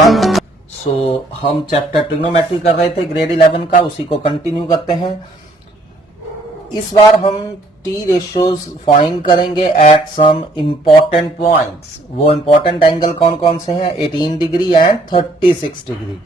Everyone. हम chapter trigonometry कर रहे थे ग्रेड 11 का, उसी को कंटिन्यू करते हैं। इस बार हम टी रेशियोज फाइंड करेंगे एट सम इंपॉर्टेंट पॉइंट्स। वो इंपॉर्टेंट एंगल कौन कौन से हैं? 18 डिग्री एंड 36 डिग्री।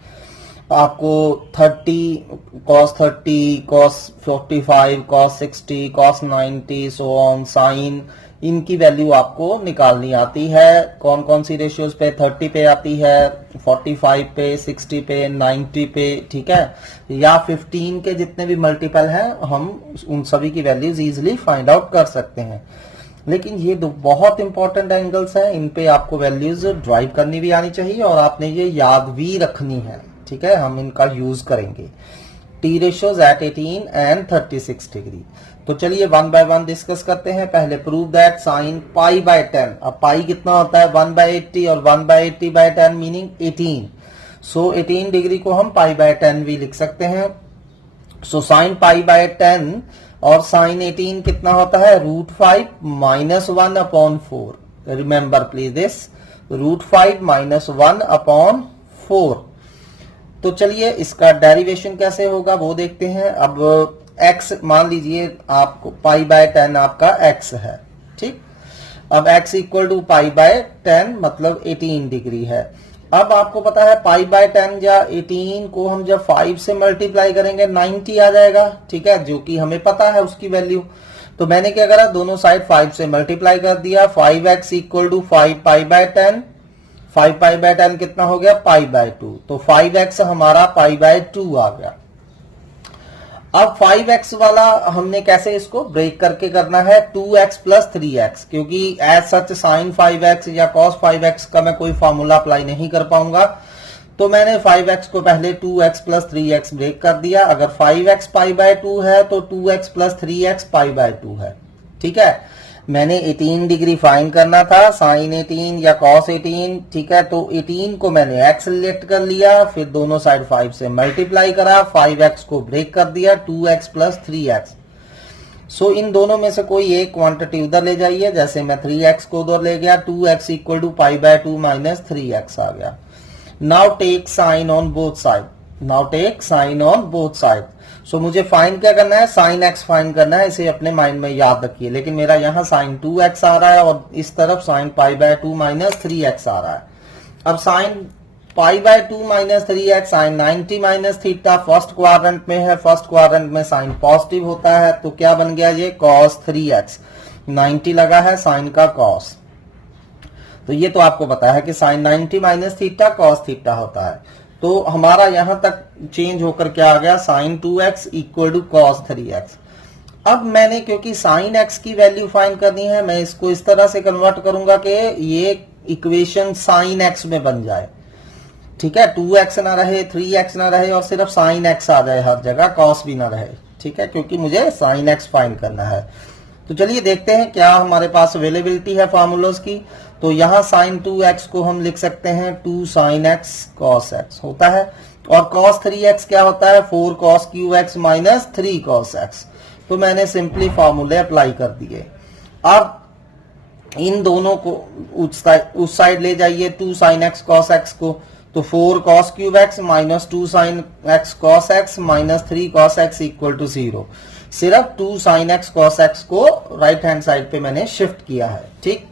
आपको 30, cos 30, cos 45, cos 60, cos 90, so on, sine, इनकी वैल्यू आपको निकालनी आती है। कौन कौन सी रेशियोज पे? 30 पे आती है, 45 पे, 60 पे, 90 पे, ठीक है, या 15 के जितने भी मल्टीपल हैं हम उन सभी की वैल्यूज इजीली फाइंड आउट कर सकते हैं। लेकिन ये दो बहुत इंपॉर्टेंट एंगल्स हैं, इन पे आपको वैल्यूज ड्राइव करनी भी आनी चाहिए और आपने ये याद भी रखनी है, ठीक है। हम इनका यूज करेंगे टी रेशियोज एट 18 एंड 36 डिग्री। तो चलिए वन बाय वन डिस्कस करते हैं। पहले prove that sine pi by 10, अब पाई कितना होता है? 1/80 और 1/80/10 मीनिंग 18। सो 18 डिग्री को हम पाई बाय 10 भी लिख सकते हैं। सो साइन पाई बाय 10 और साइन 18 कितना होता है? √5 - 1/4। Remember please this, √5 - 1/4। तो चलिए इसका डेरिवेशन कैसे होगा वो देखते हैं। अब x मान लीजिए आपको पाई बाय 10 आपका x है, ठीक। अब x equal to pi by 10 मतलब 18 डिग्री है। अब आपको पता है पाई बाय 10 या 18 को हम जब 5 से मल्टीप्लाई करेंगे 90 आ जाएगा, ठीक है, जो कि हमें पता है उसकी वैल्यू। तो मैंने क्या करा, दोनों साइड 5 से मल्टीप्लाई कर दिया। 5x equal to 5 pi by 10, 5 pi by 10 कितना हो गया? Pi by 2। तो 5x हमारा पाई बाय 2 आ गया। अब 5x वाला हमने कैसे इसको ब्रेक करके करना है? 2x + 3x, क्योंकि एज सच साइन 5x या cos 5x का मैं कोई फॉर्मूला अप्लाई नहीं कर पाऊंगा। तो मैंने 5x को पहले 2x + 3x ब्रेक कर दिया। अगर 5x पाई बाय 2 है तो 2x + 3x पाई बाय 2 है, ठीक है। मैंने 18 डिग्री फाइंड करना था, साइन 18 या cos 18, ठीक है। तो 18 को मैंने x सिलेक्ट कर लिया, फिर दोनों साइड 5 से मल्टीप्लाई करा, 5x को ब्रेक कर दिया, 2x + 3x। सो इन दोनों में से कोई एक क्वांटिटी उधर ले जाइए। जैसे मैं 3x को उधर ले गया, 2x equal to pi by 2 - 3x आ गया। Now take sine on both side, now take sine on both side. So मुझे फाइंड क्या करना है? साइन x फाइंड करना है, इसे अपने माइंड में याद रखिए। लेकिन मेरा यहाँ साइन 2x आ रहा है और इस तरफ साइन पाई बाय 2 - 3x आ रहा है। अब sine pi by 2 - 3x sine 90 - theta first quadrant में है, फर्स्ट क्वाड्रेंट में साइन पॉजिटिव होता है, तो क्या बन गया ये? cos 3x। 90 लगा है साइन का cos, तो ये तो आपको पता है कि साइन 90 - थीटा cos थीटा होता है। तो हमारा यहां तक चेंज होकर क्या आ गया? Sine 2x equal to cos 3x। अब मैंने क्योंकि साइन x की वैल्यू फाइंड करनी है, मैं इसको इस तरह से कन्वर्ट करूंगा कि ये इक्वेशन साइन x में बन जाए, ठीक है। 2x ना रहे, 3x ना रहे और सिर्फ साइन x आ जाए हर जगह, cos भी ना रहे, ठीक है, क्योंकि मुझे साइन x फाइंड करना है। तो चलिए देखते हैं क्या हमारे पास अवेलेबिलिटी है फार्मूलोज की। तो यहां साइन 2x को हम लिख सकते हैं 2 sin x cos x होता है, और cos 3x क्या होता है? 4 cos qx - 3 cos x। तो मैंने सिंपली फार्मूले अप्लाई कर दिए। अब इन दोनों को उस साइड ले जाइए, 2 sin x cos x को, तो 4 cos qx - 2 sin x cos x - 3 cos x equal to 0। सिर्फ 2 sin x cos x को राइट हैंड साइड पे मैंने शिफ्ट किया है, ठीक।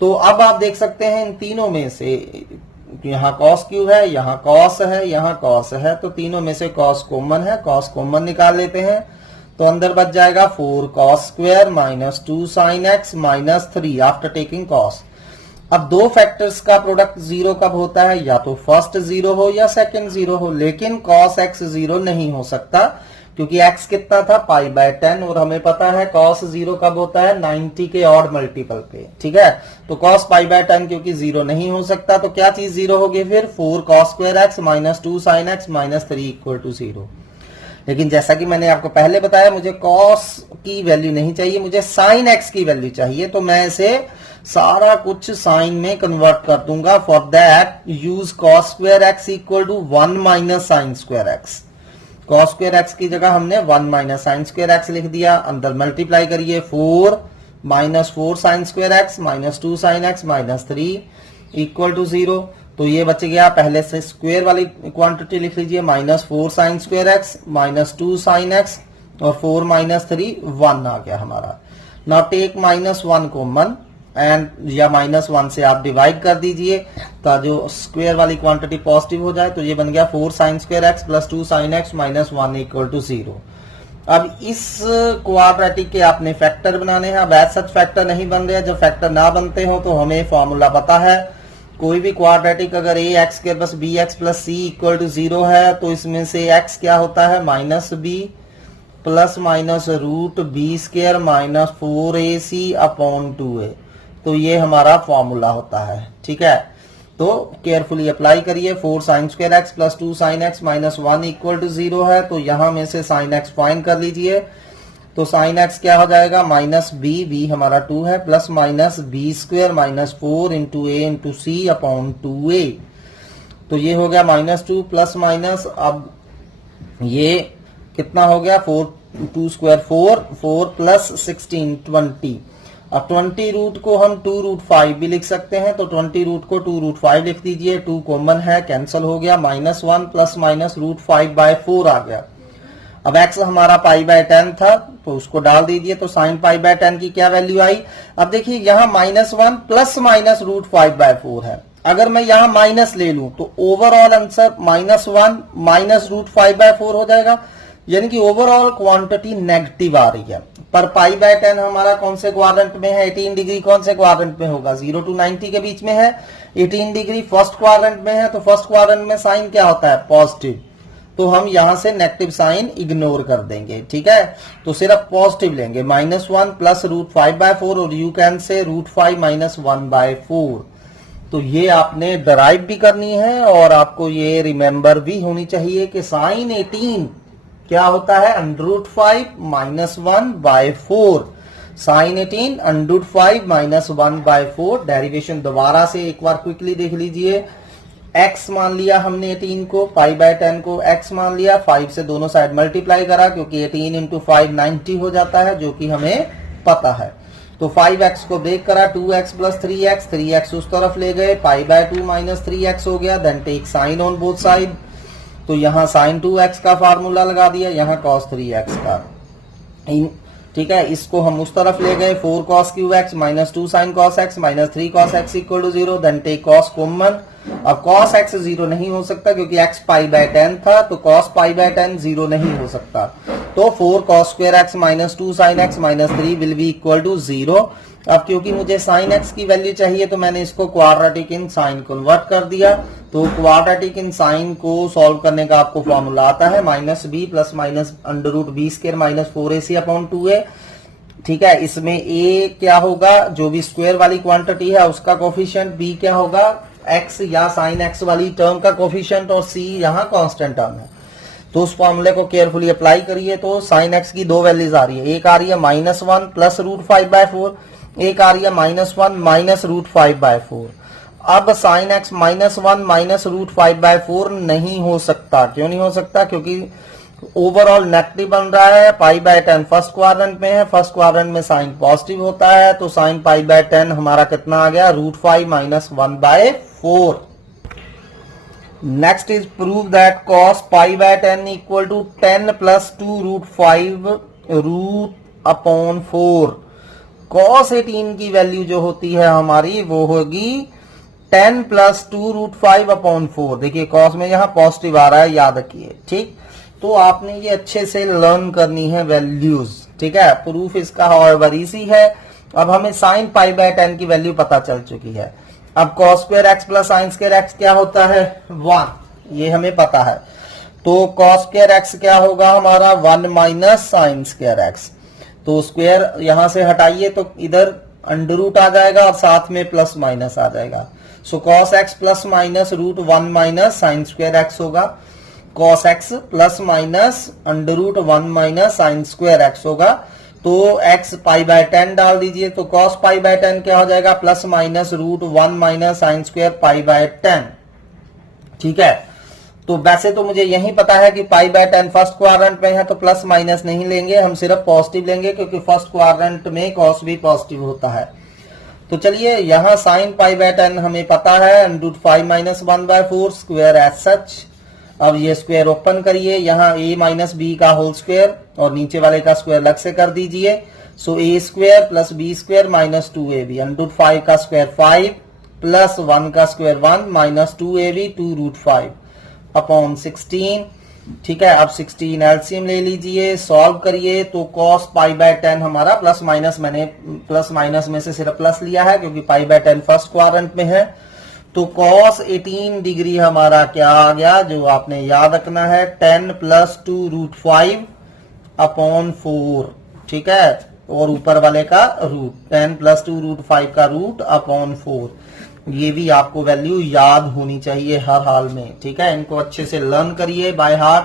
तो अब आप देख सकते हैं इन तीनों में से यहाँ cos q है, यहाँ cos है, यहाँ cos है, तो तीनों में से cos कॉमन है, cos कॉमन निकाल लेते हैं। तो अंदर बच जाएगा 4 cos square - 2 sin x - 3 after taking cos। अब दो फैक्टर्स का प्रोडक्ट 0 कब होता है? या तो फर्स्ट 0 हो या सेकंड 0 हो, लेकिन cos x 0 नहीं हो सकता, क्योंकि x कितना था? पाई बाय 10, और हमें पता है cos 0 कब होता है? 90 के ऑड मल्टीपल पे, ठीक है। तो cos पाई बाय 10 क्योंकि 0 नहीं हो सकता, तो क्या चीज 0 होगी फिर? 4 cos square x - 2 sin x - 3 equal to 0। लेकिन जैसा कि मैंने आपको पहले बताया, मुझे cos की वैल्यू नहीं चाहिए, मुझे sin x की वैल्यू चाहिए। तो मैं इसे सारा कुछ साइन में कन्वर्ट कर दूंगा। For that use cos square x equal to 1 - sin square x। cos square x की जगह हमने 1 - sin स्क्वायर x लिख दिया। अंदर मल्टीप्लाई करिए, 4 - 4 sin square x - 2 sin x - 3 equal to 0। तो ये बच गया, पहले से स्क्वायर वाली क्वांटिटी लिख लीजिए, -4 sin square x -2 sin x और 4 -3 1 आ गया हमारा। नाउ टेक -1 कॉमन एंड या -1 से आप डिवाइड कर दीजिए, तो जो स्क्वायर वाली क्वांटिटी पॉजिटिव हो जाए, तो ये बन गया 4 sin square x +2 sin x -1 = 0। अब इस क्वाड्रेटिक के आपने फैक्टर बनाने हैं। अब ऐसा फैक्टर नहीं बन रहे, जब फैक्टर ना बनते हो तो हमें फॉर्मूला पता है, कोई भी क्वाड्रेटिक अगर ax² + bx + c = 0 है, तो इसमें से x क्या होता है, -b ± √b² -4ac/2a। तो ये हमारा फॉर्मूला होता है, ठीक है। तो केयरफुली अप्लाई करिए। 4 sin square x +2 sin x -1 = 0 है, तो यहां में से sin x फाइंड कर लीजिए। तो sin x क्या हो जाएगा, -b हमारा 2 है, ± b² -4 × a × c/2a। तो ये हो गया -2 ± अब ये कितना हो गया, 4 2 स्क्वायर 4 + 16 20। अब 20 रूट को हम 2√5 भी लिख सकते हैं, तो 20 रूट को 2√5 लिख दीजिए। 2 कॉमन है, कैंसिल हो गया, -1 ± √5/4 आ गया। अब x हमारा π/10 था, तो उसको डाल दीजिए, तो sin π/10 की क्या वैल्यू आई। अब देखिए यहाँ -1 ± √5/4 है, अगर मैं यहाँ माइनस ले लूं तो ओवरऑल आंसर -1 - √5/4 हो जाएगा, यानी कि ओवरऑल क्वांटिटी नेगेटिव आ रही है। पर π/10 हमारा कौन से क्वाड्रेंट में है, 18 डिग्री कौन से क्वाड्रेंट में होगा, 0 to 90 के बीच में है। 18 डिग्री फर्स्ट क्वाड्रेंट में है, तो फर्स्ट क्वाड्रेंट में साइन क्या होता है, पॉजिटिव, तो हम यहां से नेगेटिव साइन इग्नोर कर देंगे, ठीक है। तो सिर्फ पॉजिटिव लेंगे, -1 + √5/4 और यू कैन से √5 - 1/4। तो ये आपने डराइव भी करनी है और आपको ये रिमेंबर भी होनी चाहिए कि साइन 18 क्या होता है, √5 - 1/4। साइन 18 √5 - 1/4। डेरिवेशन दोबारा से एक बार क्विकली देख लीजिए। x मान लिया हमने 18 को, π/10 को x मान लिया, 5 से दोनों साइड मल्टीप्लाई करा, क्योंकि 18 × 5 90 हो जाता है, जो कि हमें पता है। तो 5x को ब्रेक करा, 2x + 3x, 3x उस तरफ ले गए, π/2 - 3x हो गया। Then take sine on both side, तो यहाँ sin 2x का फार्मूला लगा दिया, यहाँ cos 3x का, ठीक है। इसको हम उस तरफ ले गए, 4 cos (3x) -2 sin cos x -3 cos x = 0। Then take cos common. अब cos x 0 नहीं हो सकता, क्योंकि x π/10 था, तो cos π/10 0 नहीं हो सकता। तो 4 cos square x -2 sin x -3 will be equal to 0। अब क्योंकि मुझे sin x की वैल्यू चाहिए, तो मैंने इसको क्वाड्रेटिक इन साइन कन्वर्ट कर दिया। तो क्वाड्रेटिक इन साइन को सॉल्व करने का आपको फॉर्मूला आता है, -b ± √b² -4ac/2a, ठीक है। इसमें a क्या होगा, जो भी स्क्वायर वाली क्वांटिटी है उसका कोफिशिएंट, b क्या होगा, x या sin x वाली टर्म का कोफिशिएंट, और c यहाँ कांस्टेंट टर्म है। तो उस फॉर्मूले को केयरफुली अप्लाई करिए। तो sin x की दो वैल्यूज आ रही है, एक आ रही है -1 + √5/4, एक आ रही है -1 - √5/4। अब sin x -1 - √5/4 नहीं हो सकता। क्यों नहीं हो सकता, क्योंकि ओवरऑल नेगेटिव बन रहा है। π/10 फर्स्ट क्वाड्रेंट में है, फर्स्ट क्वाड्रेंट में साइन पॉजिटिव होता है, तो sin π/10 हमारा कितना आ गया, √5 - 1/4। Next is prove that cos π/10 = 10 + 2√5 √4। cos 18 की वैल्यू जो होती है हमारी, वो होगी 10 + 2√5/4। देखिए cos में यहां पॉजिटिव आ रहा है, याद रखिए, ठीक। तो आपने ये अच्छे से लर्न करनी है वैल्यूज, ठीक है। प्रूफ इसका और इजी है। अब हमें sin π/10 की वैल्यू पता चल चुकी है। अब cos square x + sin square x क्या होता है, 1, ये हमें पता है। तो cos स्क्वायर x क्या होगा हमारा, 1 - sin स्क्वायर x। तो स्क्वायर यहां से हटाइए, तो इधर अंडर आ जाएगा और साथ में प्लस माइनस आ जाएगा। सो cos x ± √1 - sin square x होगा। cos x ± √1 - sin square x होगा। तो x π/10 डाल दीजिए, तो cos π/10 क्या हो जाएगा, ± √1 - sin स्क्वायर π/10, ठीक है। तो वैसे तो मुझे यही पता है कि π/10 फर्स्ट क्वाड्रेंट में है, तो प्लस माइनस नहीं लेंगे, हम सिर्फ पॉजिटिव लेंगे, क्योंकि फर्स्ट क्वाड्रेंट में cos भी पॉजिटिव होता है। तो चलिए यहाँ साइन पाई बाय 10 हमें पता है, √5 माइनस 1/4 स्क्वायर एज सच। अब ये स्क्वायर ओपन करिए, यहाँ a माइनस बी का होल स्क्वायर और नीचे वाले का स्क्वायर अलग से कर दीजिए। So a square plus b square minus 2ab, √5 का स्क्वायर 5 प्लस 1 का स्क्वायर 1 माइनस 2ab 2√5 अपॉन 16। ठीक है, अब 16 एलसीएम ले लीजिए, सॉल्व करिए तो cos पाई बाय 10 हमारा प्लस माइनस, मैंने प्लस माइनस में से सिर्फ प्लस लिया है क्योंकि पाई बाय 10 फर्स्ट क्वाड्रेंट में है। तो cos 18 डिग्री हमारा क्या आ गया, जो आपने याद रखना है 10 प्लस 2√5 अपॉन 4। ठीक है, और ऊपर वाले का रूट 10 प्लस 2√5 का रूट अपॉन 4। ये भी आपको वैल्यू याद होनी चाहिए हर हाल में। ठीक है, इनको अच्छे से लर्न करिए बाय हार्ट।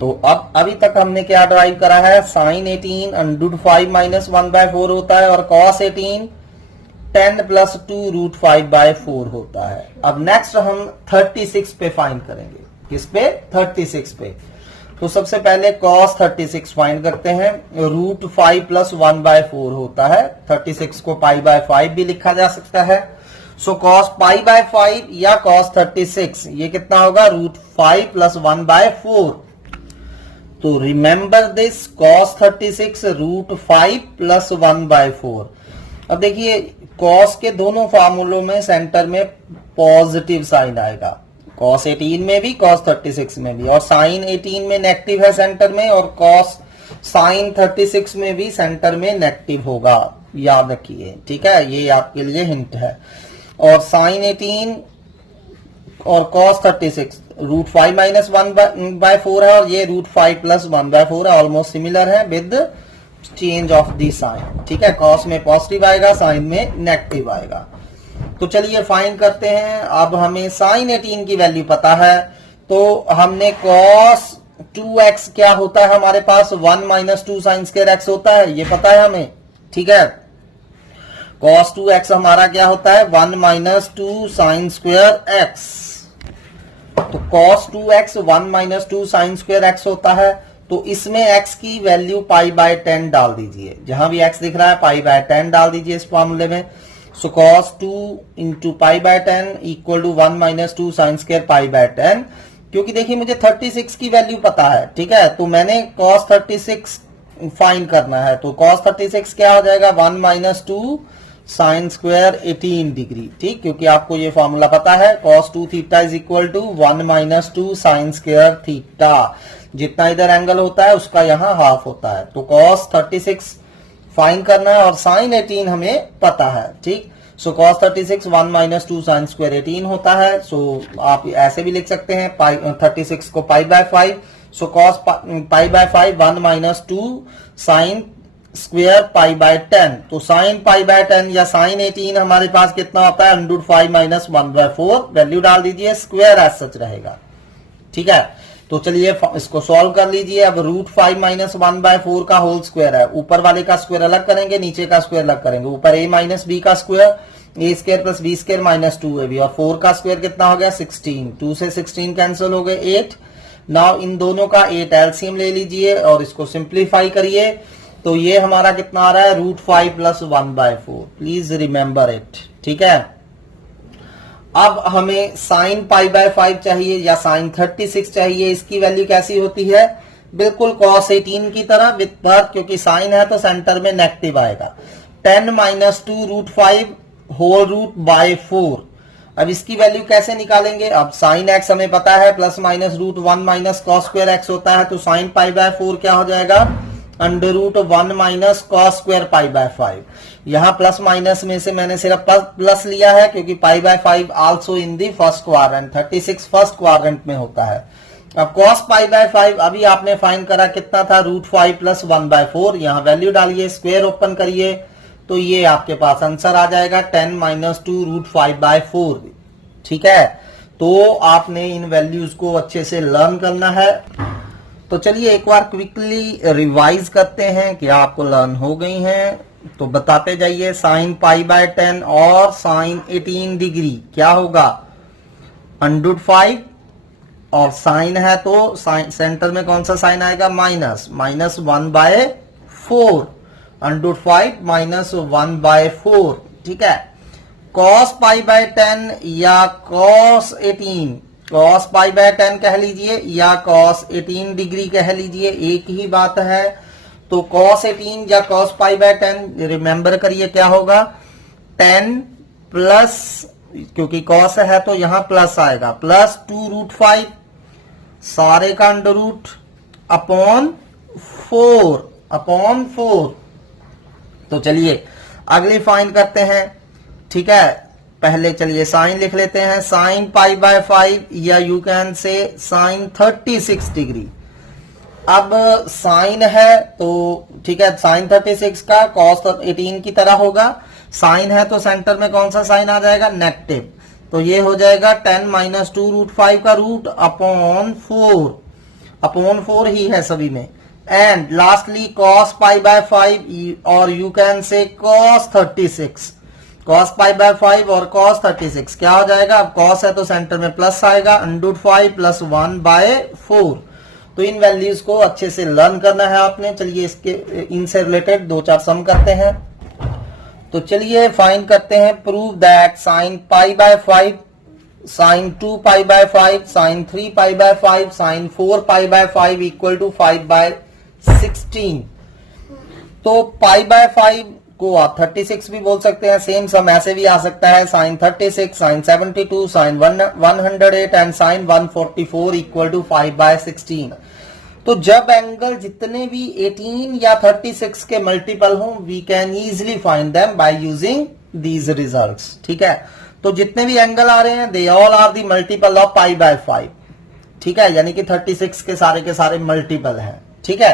तो अब अभी तक हमने क्या ड्राइव करा है, साइन 18 √5 माइनस 1/4 होता है और cos 18 10 प्लस 2√5/4 होता है। अब नेक्स्ट हम 36 पे फाइंड करेंगे। किस पे? 36 पे। तो सबसे पहले cos 36 फाइंड करते हैं। √5 प्लस 1/4 होता है। 36 को पाई बाय 5 भी लिखा जा सकता है। सो cos पाई बाय 5 या cos 36 ये कितना होगा, √5 प्लस 1/4। तो रिमेंबर दिस, cos 36 √5 प्लस 1/4। अब देखिए cos के दोनों फार्मूलों में सेंटर में पॉजिटिव साइन आएगा, cos 18 में भी cos 36 में भी, और sin 18 में नेगेटिव है सेंटर में, और cos sin 36 में भी सेंटर में नेगेटिव होगा, याद रखिए। ठीक है, ये आपके लिए हिंट है। और sin 18 और cos 36 √5 माइनस 1/4 है और ये √5 प्लस 1/4 है, ऑलमोस्ट सिमिलर है with change of the sine. ठीक है, cos में पॉजिटिव आएगा, साइन में नेगेटिव आएगा। तो चलिए फाइंड करते हैं। अब हमें sin 18 की वैल्यू पता है, तो हमने cos 2x क्या होता है हमारे पास, 1 माइनस 2 साइन स्क्वायर x होता है, ये पता है हमें। ठीक है, cos 2x हमारा क्या होता है, 1 माइनस 2 साइन स्क्वायर x। तो cos 2x 1 minus 2 sine square x होता है। तो इसमें x की वैल्यू पाई बाय 10 डाल दीजिए, जहां भी x दिख रहा है पाई बाय 10 डाल दीजिए इस फॉर्मूले में। So cos 2 into pi by 10 equal to 1 minus 2 sine square pi by 10। क्योंकि देखिए मुझे 36 की वैल्यू पता है। ठीक है, तो मैंने cos 36 फाइंड करना है। तो cos 36 क्या हो जाएगा, 1 माइनस 2 साइन स्क्वायर 18 डिग्री। ठीक, क्योंकि आपको ये फॉर्मूला पता है, cos 2 theta is equal to 1 minus 2 sine square theta. जितना इधर एंगल होता है उसका यहाँ हाफ होता है। तो cos 36 फाइंड करना है और sin 18 हमें पता है। ठीक, सो cos 36 1 माइनस 2 साइन स्क्वायर 18 होता है। सो आप ऐसे भी लिख सकते हैं, 36 को pi by 5। So cos pi by 5 1 minus 2 sine square pi by 10। तो साइन पाई बाय 10 या साइन 18 हमारे पास कितना होता है, √5 माइनस 1/4। वैल्यू डाल दीजिए, स्क्वायर एज सच रहेगा। ठीक है, तो चलिए इसको सॉल्व कर लीजिए। अब √5 माइनस 1/4 का होल स्क्वायर है, ऊपर वाले का स्क्वायर अलग करेंगे, नीचे का स्क्वायर अलग करेंगे। ऊपर a माइनस बी का square, a square plus b square minus 2ab, और 4 का स्क्वायर कितना हो गया, 16। 2 से 16 कैंसिल हो गए, 8। नाउ इन दोनों का 8 एलसीएम ले लीजिए और इसको सिंप्लीफाई करिए। तो ये हमारा कितना आ रहा है, √5 प्लस 1/4। Please remember it. ठीक है, अब हमें साइन पाई बाय 5 चाहिए या साइन 36 चाहिए। इसकी वैल्यू कैसी होती है, बिल्कुल cos 18 की तरह विद पर, क्योंकि साइन है तो सेंटर में नेगेटिव आएगा। 10 माइनस 2 √5 होल रूट बाय 4। अब इसकी वैल्यू कैसे निकालेंगे, अब साइन x हमें पता है, plus minus √1 minus cos square x होता है। तो साइन पाई बाय 4 क्या हो जाएगा, √1 minus cos square pi bye 5। यहां प्लस माइनस में से मैंने सिर्फ प्लस लिया है क्योंकि pi by 5 also in the first quadrant, 36 first quadrant में होता है। अब cos पाई बाय 5 अभी आपने फाइंड करा कितना था, √5 प्लस 1/4। यहां वैल्यू डालिए, स्क्वायर ओपन करिए, तो ये आपके पास आंसर आ जाएगा 10 माइनस 2 √5/4। ठीक है, तो आपने इन वैल्यूज को अच्छे से लर्न करना है। तो चलिए एक बार क्विकली रिवाइज करते हैं कि आपको लर्न हो गई हैं। तो बताते जाइए, साइन पाई बाय 10 और साइन 18 डिग्री क्या होगा, √5, और साइन है तो साइन सेंटर में कौन सा साइन आएगा, माइनस 1/4। √5 माइनस 1/4, ठीक है। cos π/10 या cos 18, cos π/10 कह लीजिए या cos 18 डिग्री कह लीजिए, एक ही बात है। तो cos 18 या cos π/10 रिमेंबर करिए क्या होगा, 10 प्लस, क्योंकि cos है तो यहां प्लस आएगा, प्लस 2√5 सारे का अंडर रूट अपॉन 4। तो चलिए अगली फाइंड करते हैं, ठीक है। पहले चलिए साइन लिख लेते हैं, साइन π/5 या you can say sine 36 degree. अब साइन है तो ठीक है, साइन 36 का cos 18 की तरह होगा। साइन है तो सेंटर में कौन सा साइन आ जाएगा, नेगेटिव। तो ये हो जाएगा 10 माइनस 2√5 का रूट अपॉन 4 ही है सभी में। एंड लास्टली cos π/5 और यू कैन से cos 36, cos π/5 और cos 36 क्या हो जाएगा, अब cos है तो सेंटर में प्लस आएगा, √5 प्लस 1/4। तो इन वैल्यूज को अच्छे से लर्न करना है आपने। चलिए इसके इनसे रिलेटेड 2-4 सम करते हैं। तो चलिए फाइंड करते हैं, prove that sine π/5, sine 2π/5, sine 3π/5, sine 4π/5 equal to 5/16। तो π/5 को आप 36 भी बोल सकते हैं, सेम सम ऐसे भी आ सकता है, sine 36, sine 72, sine 108 and sine 144 equal to 5/16। तो जब एंगल जितने भी 18 या 36 के मल्टीपल हों, we can easily find them by using these results, ठीक है। तो जितने भी एंगल आ रहे हैं, they all are the multiple of π/5, ठीक है, यानी कि 36 के सारे मल्टीपल हैं, ठीक है।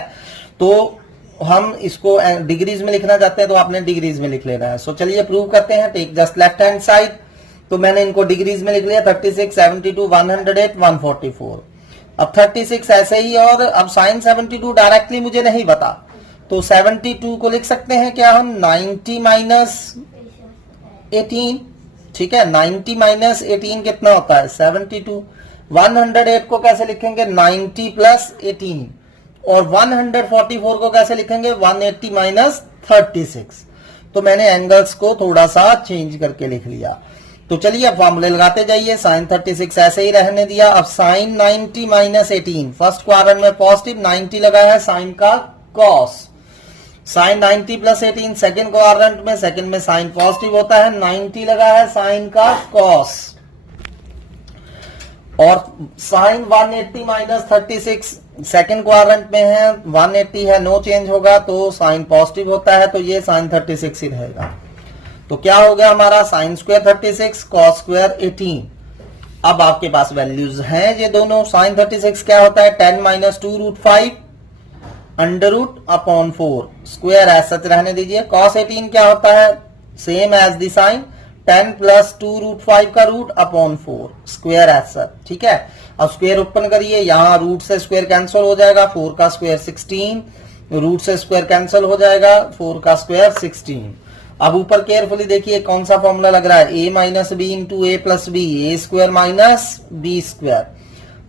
तो हम इसको डिग्रीज में लिखना चाहते हैं तो आपने डिग्रीज में लिख लेना है। सो चलिए प्रूव करते हैं, take just left hand side. तो मैंने इनको डिग्रीज में लिख लिया, 36, 72, 108, 144। अब 36 ऐसे ही, और अब साइन 72 डायरेक्टली मुझे नहीं पता, तो 72 को लिख सकते हैं क्या हम, 90 माइनस 18, ठीक है। 90 माइनस 18 कितना होता है, 72। 108 को कैसे लिखेंगे, 90 प्लस 18। और 144 को कैसे लिखेंगे, 180 माइनस 36। तो मैंने एंगल्स को थोड़ा सा चेंज करके लिख लिया। तो चलिए अब फॉर्मूले लगाते जाइए। साइन 36 ऐसे ही रहने दिया। अब साइन 90 माइनस 18, फर्स्ट क्वाड्रेंट में पॉजिटिव, 90 लगा है साइन का cos. Sine 90 plus 18 second quadrant में, सेकेंड में साइन पॉजिटिव होता है, 90 लगा है साइन का कॉस। और साइन 180 माइनस 36 सेकेंड क्वाड्रेंट में है, 180 है, नो चेंज होगा, तो साइन पॉजिटिव होता है, तो ये साइन 36 ही रहेगा। तो क्या हो गया हमारा, साइन स्क्वायर 36 कॉस स्क्वायर 18। अब आपके पास वैल्यूज हैं ये दोनों। साइन 36 क्या होता है, 10 minus 2√5 under root upon 4, square as such रहने दीजिए। कॉस 18 क्या होता है, same as the sine, 10 plus 2√5 का root upon 4, square as such, ठीक है। अब स्क्वायर ओपन करिए, यहां रूट से स्क्वायर कैंसिल हो जाएगा, 4 का स्क्वायर 16, रूट से स्क्वायर कैंसिल हो जाएगा, 4 का स्क्वायर 16। अब ऊपर केयरफुली देखिए कौन सा फॉर्मूला लग रहा है, a minus b into a plus b, a square minus b square.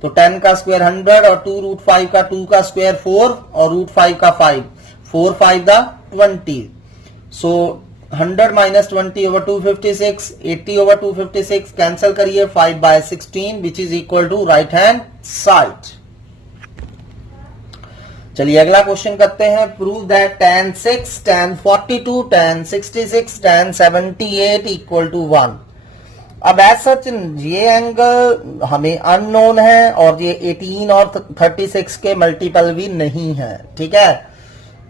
तो 10 का स्क्वायर 100 और 2√5 का 2 का स्क्वायर 4 और √5 का 5, 4 5 दा 20। So 100 minus 20 over 256, 80 over 256 cancel करिए, 5/16 which is equal to right hand side. चलिए अगला क्वेश्चन करते हैं, prove that tan 6, tan 42, tan 66, tan 78 equal to 1। अब एज सच ये एंगल हमें अननोन है और ये 18 और 36 के मल्टीपल भी नहीं है, ठीक है।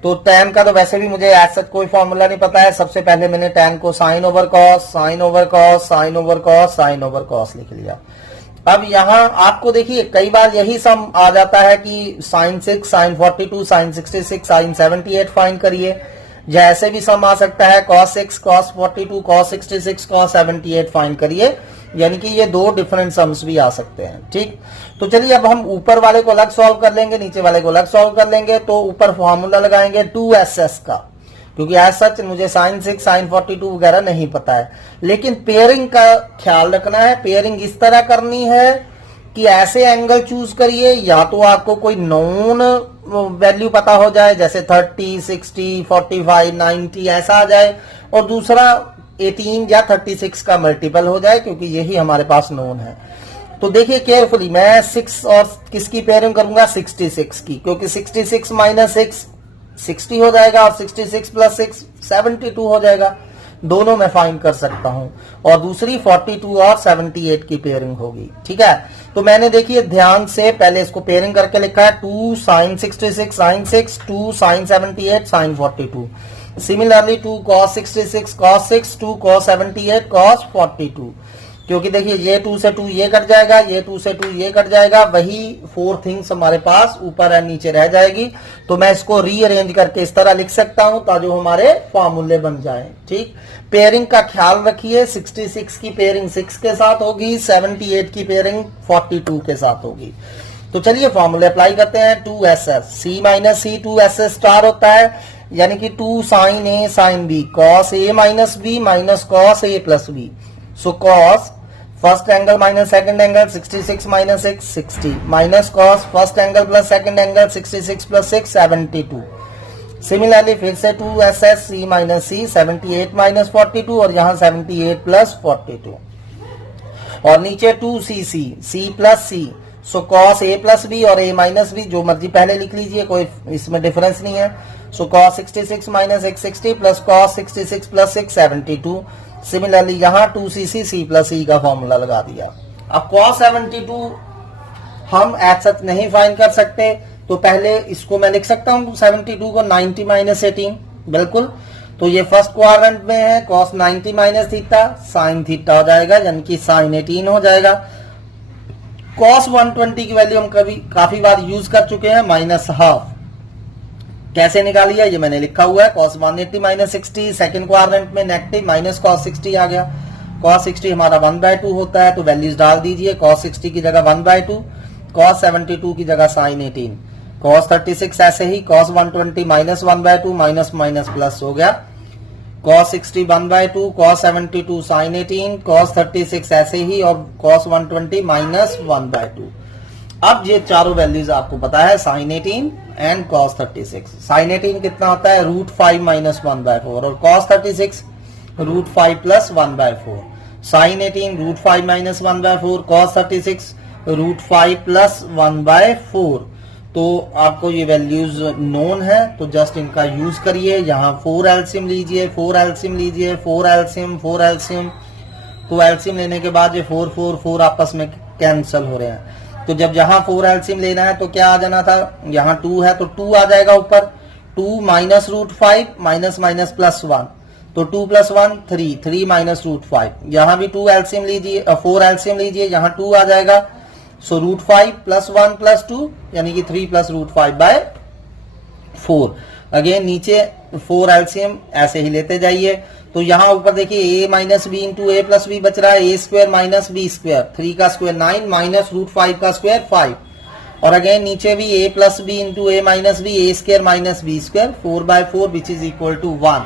तो tan का तो वैसे भी मुझे एज सच कोई फॉर्मूला नहीं पता है। सबसे पहले मैंने tan को sine over cos, sine over cos, sine over cos, sine over cos लिख लिया। अब यहां आपको देखिए कई बार यही सम आ जाता है कि sine 6, sine 42, sine 66, sine 78 find करिए। जैसे भी सम आ सकता है cos 6, cos 42, cos 66, cos 78 find करिए, यानी कि ये दो डिफरेंट सम्स भी आ सकते हैं, ठीक। तो चलिए अब हम ऊपर वाले को अलग सॉल्व कर लेंगे, नीचे वाले को अलग सॉल्व कर लेंगे। तो ऊपर फॉर्मूला लगाएंगे 2SS का, क्योंकि एज सच मुझे साइन 6, साइन 42 वगैरह नहीं पता है, लेकिन पेयरिंग का ख्याल रखना है। पेयरिंग इस तरह करनी है कि ऐसे एंगल चूज करिए या तो आपको कोई नॉन वैल्यू पता हो जाए, जैसे 30, 60, 45, 90 ऐसा आ जाए, और दूसरा 18 या 36 का मल्टीपल हो जाए, क्योंकि यही हमारे पास नोन है। तो देखिए केयरफुली, मैं 6 और किसकी पेयरिंग करूंगा, 66 की, क्योंकि 66 माइनस 6 60 हो जाएगा और 66 प्लस 6 72 हो जाएगा। दोनों में फाइंड कर सकता हूं। और दूसरी 42 और 78 की पेयरिंग होगी। ठीक है, तो मैंने देखिए ध्यान से पहले इसको पेयरिंग करके लिखा है, 2 sin 66 sin 6, 2 sin 78 sin 42। Similarly 2 cos 66 cos 6, 2 cos 78 cos 42। क्योंकि देखिए ये 2 से 2 ये कट जाएगा, ये 2 से 2 ये कट जाएगा, वही 4 थिंग्स हमारे पास ऊपर और नीचे रह जाएगी। तो मैं इसको रीअरेंज करके इस तरह लिख सकता हूं ताकि हमारे फॉर्मूले बन जाए। ठीक, पेयरिंग का ख्याल रखिए, 66 की पेयरिंग 6 के साथ होगी, 78 की पेयरिंग 42 के साथ होगी। तो चलिए फॉर्मूले अप्लाई करते हैं। 2ss c माइनस सी 2ss स्टार होता है, यानी कि 2 sin a sin b cos a minus b minus cos a plus b। So cos first angle minus second angle 66 minus 6 60 minus cos first angle plus second angle 66 plus 6 72। Similarly फिर से 2ss c minus सी 78 minus 42 और यहां 78 plus 42 और नीचे 2cc c plus c. So cos a plus b और a minus b जो मर्जी पहले लिख लीजिए, कोई इसमें डिफरेंस नहीं है। सो cos 66 minus 660 plus cos 66 plus 6 72। Similarly यहां 2cc c प्लस e का फॉर्मूला लगा दिया। अब cos 72 हम एज सच नहीं फाइंड कर सकते, तो पहले इसको मैं लिख सकता हूं 72 को 90 माइनस 18। बिल्कुल, तो ये फर्स्ट क्वाड्रेंट में है, cos 90 minus theta sine theta हो जाएगा, यानी कि साइन 18 हो जाएगा। cos 120 की वैल्यू हम काफी बार यूज कर चुके हैं, माइनस हाफ। कैसे निकालिए ये मैंने लिखा हुआ है, cos 180 माइनस 60, सेकेंड क्वाड्रेंट में नेगेटिव माइनस cos 60 आ गया। cos 60 हमारा 1/2 होता है, तो वैल्यूज डाल दीजिए। cos 60 की जगह 1/2, cos 72 की जगह sin 18, cos 36 ऐसे ही, cos 120 minus 1/2 minus minus plus हो गया, cos 60 1/2, cos 72 sin 18, cos 36 ऐसे ही और cos 120 माइनस 1/2। अब ये चारों वैल्यूज आपको पता है, sin 18 एंड cos 36। sin 18 कितना होता है, √5 माइनस 1/4 और cos 36 √5 plus 1/4। sin 18 √5 minus 1/4, cos 36 √5 plus 1/4। तो आपको ये वैल्यूज नोन है, तो जस्ट इनका यूज करिए। यहाँ 4 एलसीएम लीजिए, 4 एलसीएम लीजिए, 4 एलसीएम 4 एलसीएम। तो एलसीएम लेने के बाद ये 4 4 4 आपस में कैंसिल हो रहे हैं। तो जब यहाँ 4 एलसीएम लेना है तो क्या आ जाना था, यहाँ 2 है तो 2 आ जाएगा ऊपर, 2 माइनस √5 माइनस माइनस प्लस 1, तो 2 प्लस 1 3, 3 माइनस √5। यहाँ भी 2 एलसीएम लीजिए, 4 एलसीएम लीजिए, यहाँ 2 आ जाएगा। सो √5 प्लस 1 प्लस 2 यानी कि 3 प्लस √5/4। अगेन नीचे 4 एलसीएम ऐसे ही लेते जाइए। तो यहां ऊपर देखिए a minus b into a plus b बच रहा है, a square minus b square, 3 का स्क्वायर 9 माइनस √5 का स्क्वायर 5। और अगेन नीचे भी a plus b into a minus b, a square minus b square 4/4 which is equal to 1।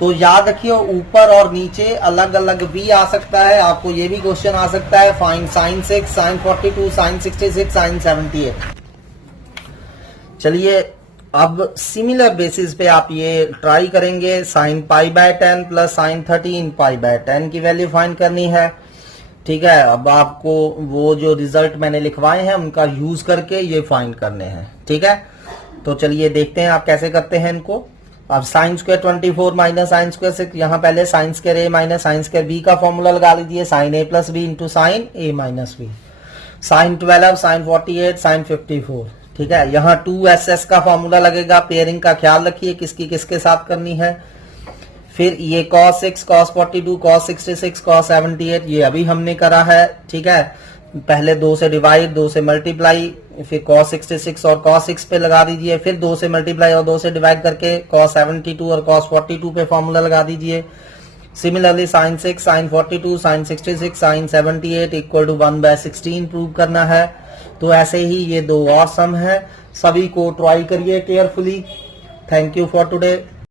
तो याद रखिए ऊपर और नीचे अलग अलग भी आ सकता है। आपको ये भी क्वेश्चन आ सकता है, find sin 6 sin 42 sin 66 sin 78। चलिए अब सिमिलर बेसिस पे आप ये ट्राई करेंगे। sin π/10 प्लस sin 13 π/10 की वैल्यू फाइंड करनी है। ठीक है, अब आपको वो जो रिजल्ट मैंने लिखवाए हैं उनका यूज करके ये फाइंड करने हैं। ठीक है, तो चलिए देखते हैं आप कैसे करते हैं इनको। अब sine square 24 minus sine square 6, यहाँ पहले sine square a minus sine square b का फॉर्मूला लगा लीजिए, sine a plus b into sine a minus b, sine 12 sine 48 sine 54। ठीक है, यहाँ 2ss का फॉर्मूला लगेगा। पेयरिंग का ख्याल रखिए किसकी किसके साथ करनी है। फिर ये cos 6 cos 42 cos 66 cos 78 ये अभी हमने करा है। ठीक है, पहले 2 से डिवाइड 2 से मल्टीप्लाई, फिर cos 66 और cos 6 पे लगा दीजिए, फिर 2 से मल्टीप्लाई और 2 से डिवाइड करके cos 72 और cos 42 पे फॉर्मूला लगा दीजिए। Similarly sin 6 sin 42 sin 66 sin 78 equal to 1/16 prove करना है। तो ऐसे ही ये 2 और सम है, सभी को ट्राई करिए carefully. Thank you for today.